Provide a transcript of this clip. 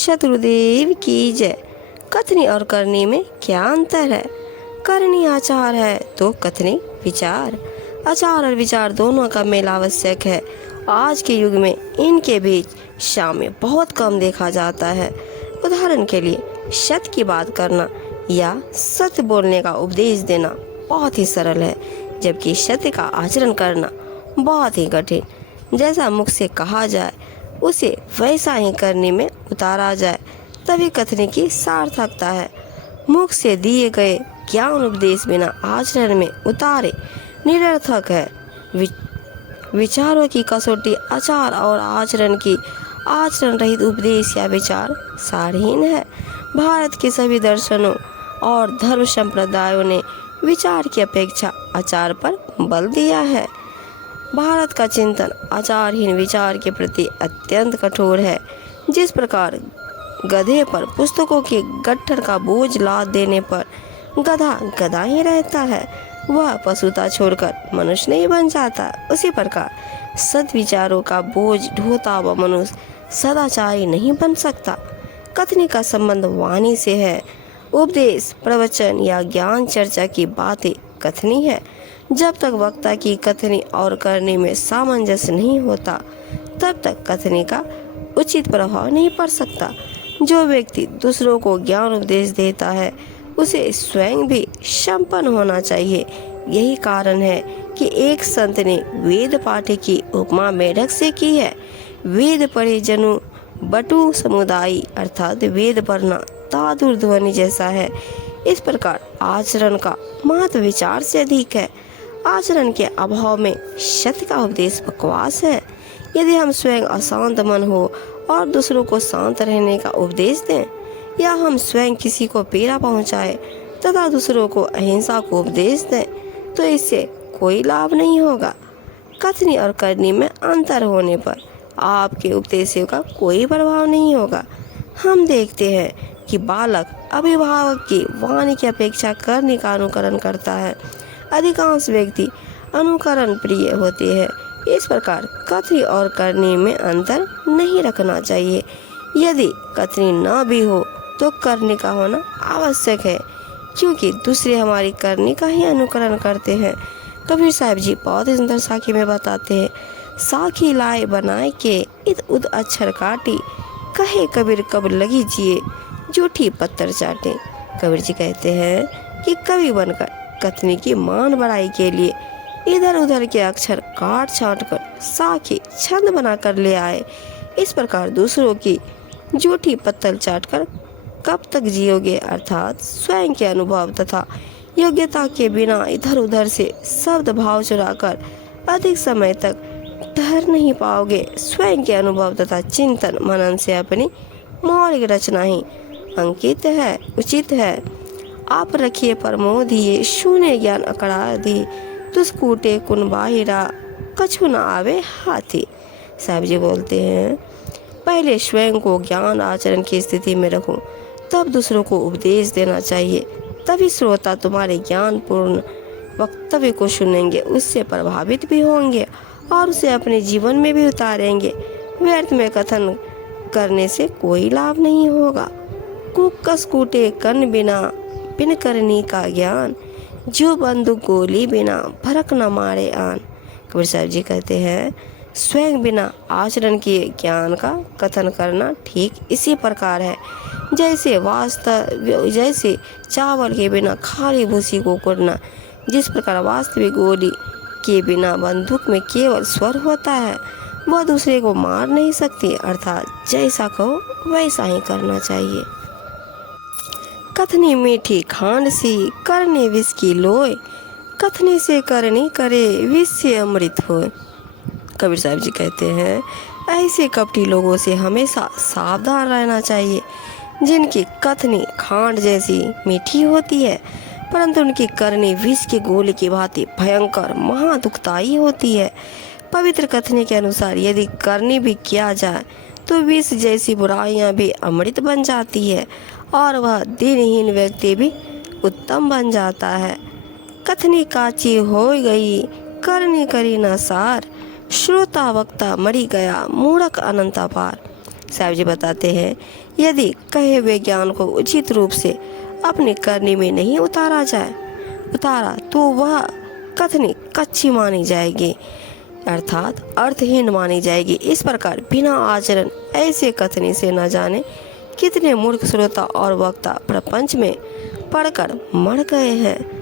शत्रुदेव की जय। कथनी और करनी में क्या अंतर है? करनी आचार है तो कथनी विचार। आचार और विचार दोनों का मेल आवश्यक है। आज के युग में इनके बीच साम्य बहुत कम देखा जाता है। उदाहरण के लिए सत्य की बात करना या सत्य बोलने का उपदेश देना बहुत ही सरल है, जबकि सत्य का आचरण करना बहुत ही कठिन। जैसा मुख से कहा जाए उसे वैसा ही करने में उतारा जाए, तभी कथनी की सार्थकता है। मुख से दिए गए ज्ञान उपदेश बिना आचरण में उतारे निरर्थक है। विचारों की कसौटी आचार और आचरण की आचरण रहित उपदेश या विचार सारहीन है। भारत के सभी दर्शनों और धर्म संप्रदायों ने विचार की अपेक्षा आचार पर बल दिया है। भारत का चिंतन आचारहीन विचार के प्रति अत्यंत कठोर है। जिस प्रकार गधे पर पुस्तकों के गट्ठर का बोझ लाद देने पर गधा गधा ही रहता है, वह पशुता छोड़कर मनुष्य नहीं बन जाता, उसी प्रकार सद्विचारों का बोझ ढोता हुआ मनुष्य सदाचारी नहीं बन सकता। कथनी का संबंध वाणी से है। उपदेश, प्रवचन या ज्ञान चर्चा की बातें कथनी है। जब तक वक्ता की कथनी और करनी में सामंजस्य नहीं होता, तब तक कथनी का उचित प्रभाव नहीं पड़ सकता। जो व्यक्ति दूसरों को ज्ञान उपदेश देता है, उसे स्वयं भी संपन्न होना चाहिए। यही कारण है कि एक संत ने वेद पाठे की उपमा मेढक से की है। वेद पढ़े जनु बटु समुदायी, अर्थात वेद पढ़ना तादुर ध्वनि जैसा है। इस प्रकार आचरण का महत्व विचार से अधिक है। आचरण के अभाव में सत्य का उपदेश बकवास है। यदि हम स्वयं अशांत मन हो और दूसरों को शांत रहने का उपदेश दें, या हम स्वयं किसी को पीड़ा पहुंचाए तथा दूसरों को अहिंसा को उपदेश दें, तो इससे कोई लाभ नहीं होगा। कथनी और करनी में अंतर होने पर आपके उपदेशों का कोई प्रभाव नहीं होगा। हम देखते हैं कि बालक अभिभावक की वाणी की अपेक्षा करनी का अनुकरण करता है। अधिकांश व्यक्ति अनुकरण प्रिय होते हैं। इस प्रकार कथनी और करनी में अंतर नहीं रखना चाहिए। यदि कथनी न भी हो तो करनी का होना आवश्यक है, क्योंकि दूसरे हमारी करनी का ही अनुकरण करते हैं। कबीर साहब जी बहुत ही सुंदर साखी में बताते हैं, साखी लाए बनाए के इद उद अक्षर काटी, कहे कबीर कब लगी जिए जूठी पत्थर चाटे। कबीर जी कहते हैं कि कवि बनकर कथनी की मान बढ़ाई के लिए इधर उधर के अक्षर काट छाट कर साखी छंद बनाकर ले आए। इस प्रकार दूसरों की जूठी पत्तल चाट कर कब तक जियोगे, अर्थात स्वयं के अनुभव तथा योग्यता के बिना इधर उधर से शब्द भाव चुराकर अधिक समय तक ठहर नहीं पाओगे। स्वयं के अनुभव तथा चिंतन मनन से अपनी मौलिक रचना ही अंकित है, उचित है। आप रखिए प्रमोद ये शून्य ज्ञान अकड़ा दी, तुस्कूटे कुन बाहिरा कछु न आवे हाथी। साहब जी बोलते हैं, पहले स्वयं को ज्ञान आचरण की स्थिति में रखो, तब दूसरों को उपदेश देना चाहिए। तभी श्रोता तुम्हारे ज्ञानपूर्ण वक्तव्य को सुनेंगे, उससे प्रभावित भी होंगे और उसे अपने जीवन में भी उतारेंगे। व्यर्थ में कथन करने से कोई लाभ नहीं होगा। कुकस कूटे कन बिना बिन करनी का ज्ञान, जो बंदूक गोली बिना भरक न मारे आन। कबीर साहब जी कहते हैं, स्वयं बिना आचरण किए ज्ञान का कथन करना ठीक इसी प्रकार है जैसे चावल के बिना खाली भूसी को कुड़ना। जिस प्रकार वास्तविक गोली के बिना बंदूक में केवल स्वर होता है, वह दूसरे को मार नहीं सकती, अर्थात जैसा कहो वैसा ही करना चाहिए। कथनी मीठी खांड सी, करने विष की लोय, कथनी से करनी करे विष से अमृत होए। कबीर साहब जी कहते हैं, ऐसे कपटी लोगों से हमेशा सावधान रहना चाहिए, जिनकी कथनी खांड जैसी मीठी होती है, परंतु उनकी करनी विष के गोले की भांति भयंकर महादुखदायी होती है। पवित्र कथनी के अनुसार यदि करनी भी किया जाए तो विष जैसी बुराइयां भी अमृत बन जाती है और वह दिनहीन व्यक्ति भी उत्तम बन जाता है। कथनी काची हो गई, करनी करी न सार, श्रोता वक्ता मरी गया, मूढ़क अनंता पार। साहब जी बताते हैं, यदि कहे हुए ज्ञान को उचित रूप से अपनी करनी में नहीं उतारा तो वह कथनी कच्ची मानी जाएगी, अर्थात अर्थहीन मानी जाएगी। इस प्रकार बिना आचरण ऐसे कथनी से न जाने कितने मूर्ख श्रोता और वक्ता प्रपंच में पढ़कर मर गए हैं।